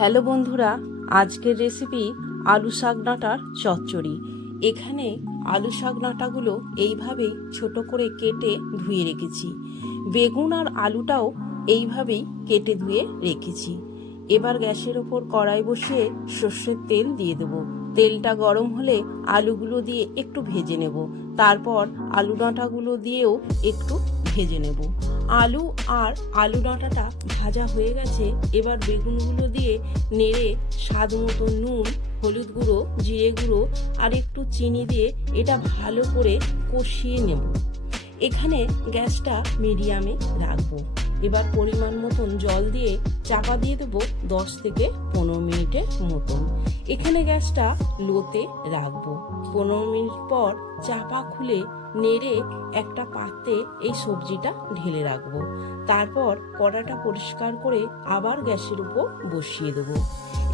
Hello বন্ধুরা, আজকের recipe আলু শাক ডাঁটার চচ্চড়ি। এখানে আলু শাক ডাঁটাগুলো এইভাবেই ছোট করে কেটে ধুয়ে রেখেছি। বেগুন আর আলুটাও এইভাবেই কেটে ধুয়ে রেখেছি। এবার গ্যাসের ওপর কড়াই বসিয়ে সর্ষের তেল দিয়ে দেব। তেলটা গরম হলে আলুগুলো দিয়ে একটু ভেজে নেব। তারপর আলু ডাঁটাগুলো দিয়েও একটু ভেজে নেব। আলু আর আলু ডাঁটাটা ভাজা হয়ে গেছে, এবার বেগুনগুলো দিয়ে নেড়ে স্বাদ মতো নুন, হলুদ গুঁড়ো, জিরে গুঁড়ো আর একটু চিনি দিয়ে এটা ভালো করে কষিয়ে নেব। এখানে গ্যাসটা মিডিয়ামে রাখব। এবার পরিমাণ মতন জল দিয়ে চাপা দিয়ে দেবো দশ থেকে পনেরো মিনিটের মতন। এখানে গ্যাসটা লোতে রাখব। পনেরো মিনিট পর চাপা খুলে নেড়ে একটা পাত্রে এই সবজিটা ঢেলে রাখব। তারপর কড়াটা পরিষ্কার করে আবার গ্যাসের উপর বসিয়ে দেবো।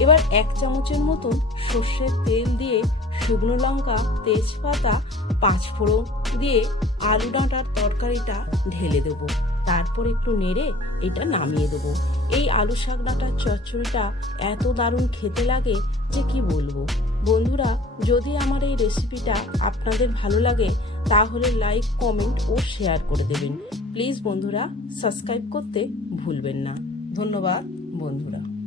এবার এক চামচের মতন সর্ষের তেল দিয়ে শুকনো লঙ্কা, তেজপাতা, পাঁচফোড়ন দিয়ে আলু ডাঁটার তরকারিটা ঢেলে দেবো। তারপর একটু নেড়ে এটা নামিয়ে দেবো। এই আলু শাক ডাঁটার চচ্চড়িটা এত দারুণ খেতে লাগে যে কি বলব? বন্ধুরা, যদি আমার এই রেসিপিটা আপনাদের ভালো লাগে, তাহলে লাইক কমেন্ট ও শেয়ার করে দেবেন। প্লিজ বন্ধুরা সাবস্ক্রাইব করতে ভুলবেন না। ধন্যবাদ, বন্ধুরা।